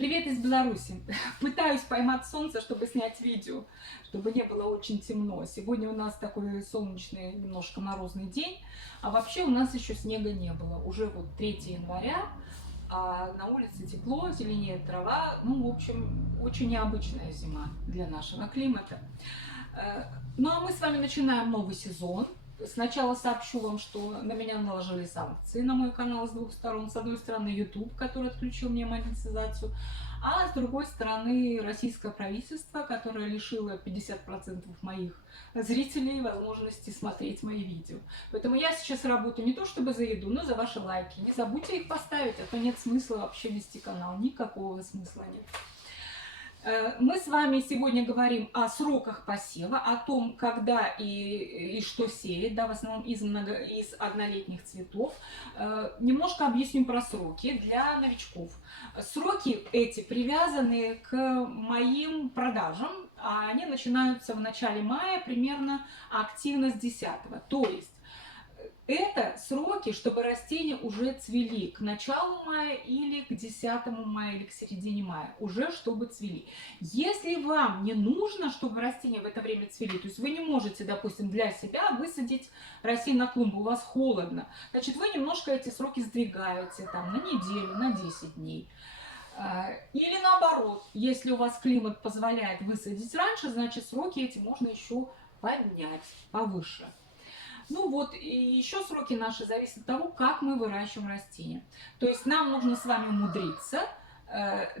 Привет из Беларуси. Пытаюсь поймать солнце, чтобы снять видео, чтобы не было очень темно. Сегодня у нас такой солнечный, немножко морозный день, а вообще у нас еще снега не было. Уже вот 3 января, а на улице тепло, зеленеет трава. Ну, в общем, очень необычная зима для нашего климата. Ну, а мы с вами начинаем новый сезон. Сначала сообщу вам, что на меня наложили санкции на мой канал с двух сторон. С одной стороны, YouTube, который отключил мне монетизацию, а с другой стороны, российское правительство, которое лишило 50% моих зрителей возможности смотреть мои видео. Поэтому я сейчас работаю не то чтобы за еду, но за ваши лайки. Не забудьте их поставить, а то нет смысла вообще вести канал. Никакого смысла нет. Мы с вами сегодня говорим о сроках посева, о том, когда и что сеять, да, в основном из однолетних цветов. Немножко объясню про сроки для новичков. Сроки эти привязаны к моим продажам, а они начинаются в начале мая, примерно активно с 10-го. То есть это сроки, чтобы растения уже цвели к началу мая или к 10 мая или к середине мая, уже чтобы цвели. Если вам не нужно, чтобы растения в это время цвели, то есть вы не можете, допустим, для себя высадить растение на клумбу, у вас холодно, значит, вы немножко эти сроки сдвигаете там, на неделю, на 10 дней. Или наоборот, если у вас климат позволяет высадить раньше, значит, сроки эти можно еще поднять повыше. Ну вот, и еще сроки наши зависят от того, как мы выращиваем растения. То есть нам нужно с вами умудриться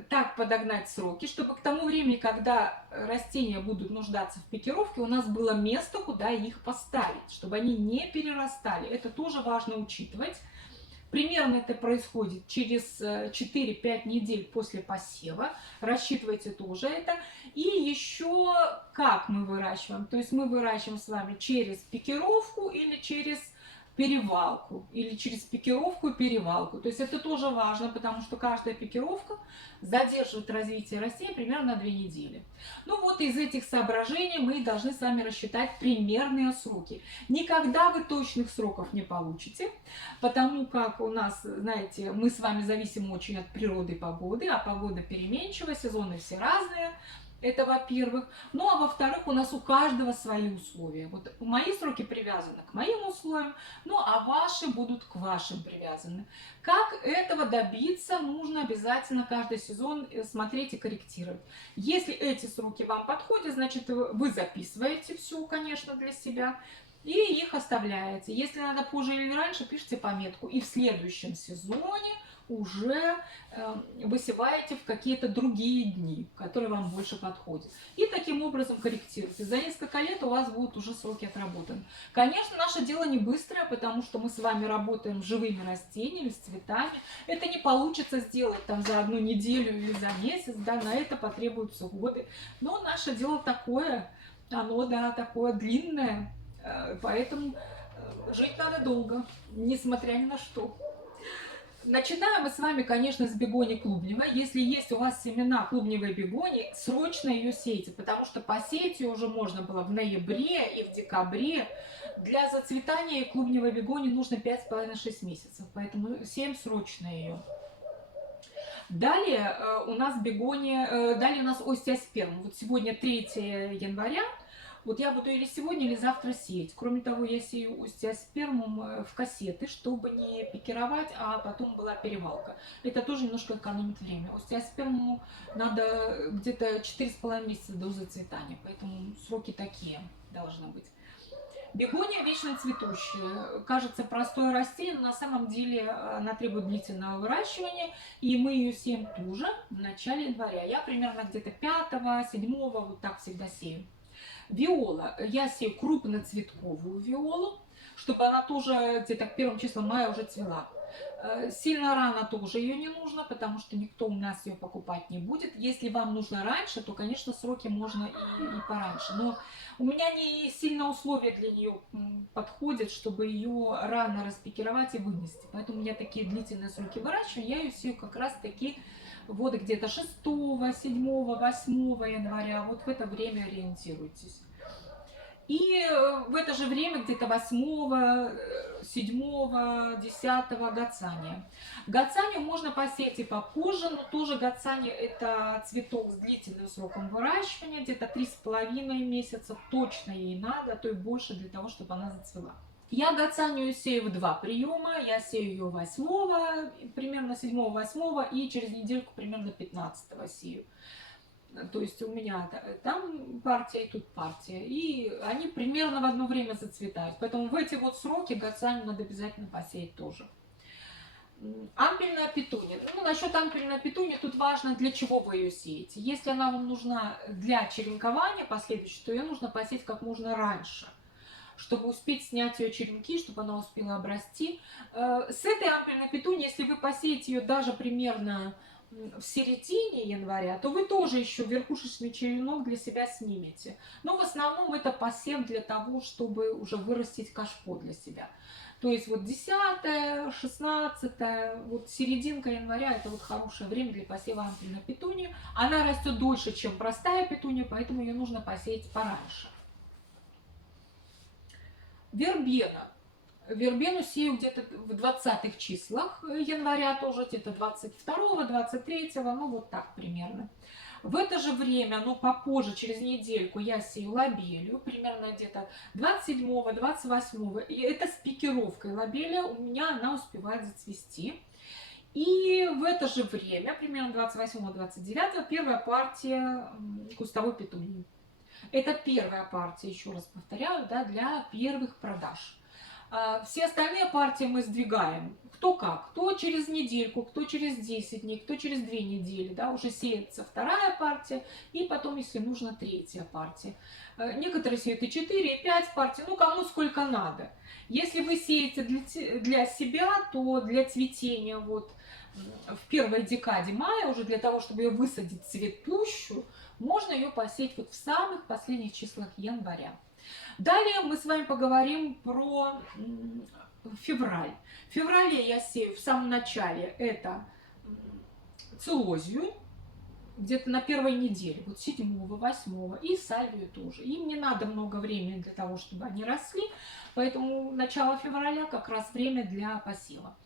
так подогнать сроки, чтобы к тому времени, когда растения будут нуждаться в пикировке, у нас было место, куда их поставить, чтобы они не перерастали. Это тоже важно учитывать. Примерно это происходит через 4-5 недель после посева. Рассчитывайте тоже это. И еще как мы выращиваем. То есть мы выращиваем с вами через пикировку или через перевалку. Или через пикировку и перевалку. То есть это тоже важно, потому что каждая пикировка задерживает развитие растения примерно на 2 недели. Ну вот из этих соображений мы должны с вами рассчитать примерные сроки. Никогда вы точных сроков не получите, потому как у нас, знаете, мы с вами зависим очень от природы и погоды, а погода переменчивая, сезоны все разные. Это во-первых. Ну, а во-вторых, у нас у каждого свои условия. Вот мои сроки привязаны к моим условиям, ну, а ваши будут к вашим привязаны. Как этого добиться, нужно обязательно каждый сезон смотреть и корректировать. Если эти сроки вам подходят, значит, вы записываете все, конечно, для себя, и их оставляете. Если надо позже или раньше, пишите пометку. И в следующем сезоне уже высеваете в какие-то другие дни, которые вам больше подходят. И таким образом корректируйте. За несколько лет у вас будут уже сроки отработаны. Конечно, наше дело не быстрое, потому что мы с вами работаем с живыми растениями, с цветами. Это не получится сделать там за 1 неделю или за месяц, да, на это потребуются годы. Но наше дело такое, оно, да, такое длинное, поэтому жить надо долго, несмотря ни на что. Начинаем мы с вами, конечно, с бегонии клубневой. Если есть у вас семена клубневой бегонии, срочно ее сейте, потому что посеять ее уже можно было в ноябре и в декабре. Для зацветания клубневой бегонии нужно 5,5-6 месяцев, поэтому сеем срочно ее. Далее у нас бегония, далее у нас остеосперм. Вот сегодня 3 января. Вот я буду или сегодня, или завтра сеять. Кроме того, я сею остеоспермум в кассеты, чтобы не пикировать, а потом была перевалка. Это тоже немножко экономит время. Остеоспермуму надо где-то 4,5 месяца до зацветания, поэтому сроки такие должны быть. Бегония вечно цветущая. Кажется, простое растение, но на самом деле она требует длительного выращивания. И мы ее сеем тоже в начале января. Я примерно где-то 5-го, 7-го, вот так всегда сею. Виола. Я сею крупноцветковую виолу, чтобы она тоже где-то к 1 числу мая уже цвела. Сильно рано тоже ее не нужно, потому что никто у нас ее покупать не будет. Если вам нужно раньше, то, конечно, сроки можно и пораньше. Но у меня не сильно условия для нее подходят, чтобы ее рано распикировать и вынести. Поэтому у меня такие длительные сроки выращивания. Я ее сею как раз таки вот где-то 6, 7, 8 января. Вот в это время ориентируйтесь. И в это же время, где-то 8, 7, 10 гацания. Гацанию можно посеять и попозже, но тоже гацания это цветок с длительным сроком выращивания, где-то 3,5 месяца точно ей надо, а то и больше для того, чтобы она зацвела. Я гацанию сею в 2 приема. Я сею ее 8, примерно 7-8, и через недельку примерно 15 сею. То есть у меня там партия и тут партия. И они примерно в одно время зацветают. Поэтому в эти вот сроки гацанию надо обязательно посеять тоже. Ампельная петуния. Ну, насчет ампельной петунии тут важно, для чего вы ее сеете. Если она вам нужна для черенкования последующего, то ее нужно посеять как можно раньше, чтобы успеть снять ее черенки, чтобы она успела обрасти. С этой ампельной петунией, если вы посеете ее даже примерно в середине января, то вы тоже еще верхушечный черенок для себя снимете. Но в основном это посев для того, чтобы уже вырастить кашпо для себя. То есть вот 10, 16, вот серединка января это вот хорошее время для посева ампельной петунии. Она растет дольше, чем простая петуния, поэтому ее нужно посеять пораньше. Вербена. Вербену сею где-то в 20-х числах января, тоже где-то 22-го, 23-го, ну вот так примерно. В это же время, но попозже, через недельку, я сею лобелию, примерно где-то 27-го, 28-го. И это с пикировкой лобелия, у меня она успевает зацвести. И в это же время, примерно 28-го, 29-го, первая партия кустовой петунии. Это первая партия, еще раз повторяю, да, для первых продаж. Все остальные партии мы сдвигаем. Кто как. Кто через недельку, кто через 10 дней, кто через 2 недели. Да, уже сеется вторая партия, и потом, если нужно, третья партия. Некоторые сеют и 4, и 5 партий, ну кому сколько надо. Если вы сеете для себя, то для цветения вот в первой декаде мая, уже для того, чтобы ее высадить цветущую, можно ее посеять вот в самых последних числах января. Далее мы с вами поговорим про февраль. В феврале я сею в самом начале это цилозию, где-то на первой неделе, вот 7-го, 8-го, и сальвию тоже. Им не надо много времени для того, чтобы они росли, поэтому начало февраля как раз время для посева.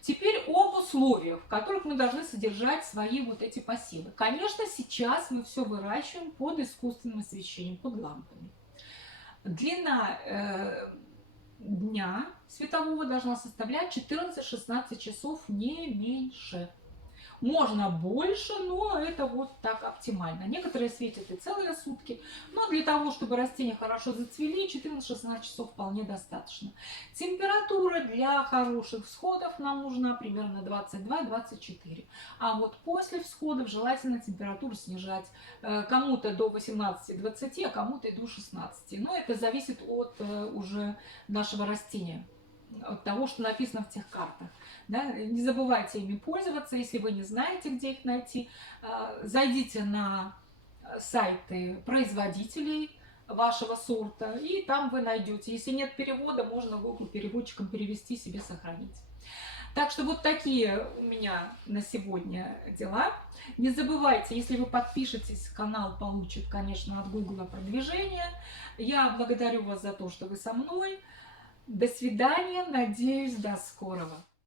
Теперь об условиях, в которых мы должны содержать свои вот эти посевы. Конечно, сейчас мы все выращиваем под искусственным освещением, под лампами. Длина дня светового должна составлять 14-16 часов, не меньше. Можно больше, но это вот так оптимально. Некоторые светят и целые сутки, но для того, чтобы растения хорошо зацвели, 14-16 часов вполне достаточно. Температура для хороших всходов нам нужна примерно 22-24. А вот после всходов желательно температуру снижать кому-то до 18-20, а кому-то и до 16. Но это зависит от уже нашего растения, от того, что написано в тех картах. Да? Не забывайте ими пользоваться, если вы не знаете, где их найти. Зайдите на сайты производителей вашего сорта, и там вы найдете. Если нет перевода, можно Google переводчиком перевести, себе сохранить. Так что вот такие у меня на сегодня дела. Не забывайте, если вы подпишетесь, канал получит, конечно, от Google продвижение. Я благодарю вас за то, что вы со мной. До свидания, надеюсь, до скорого.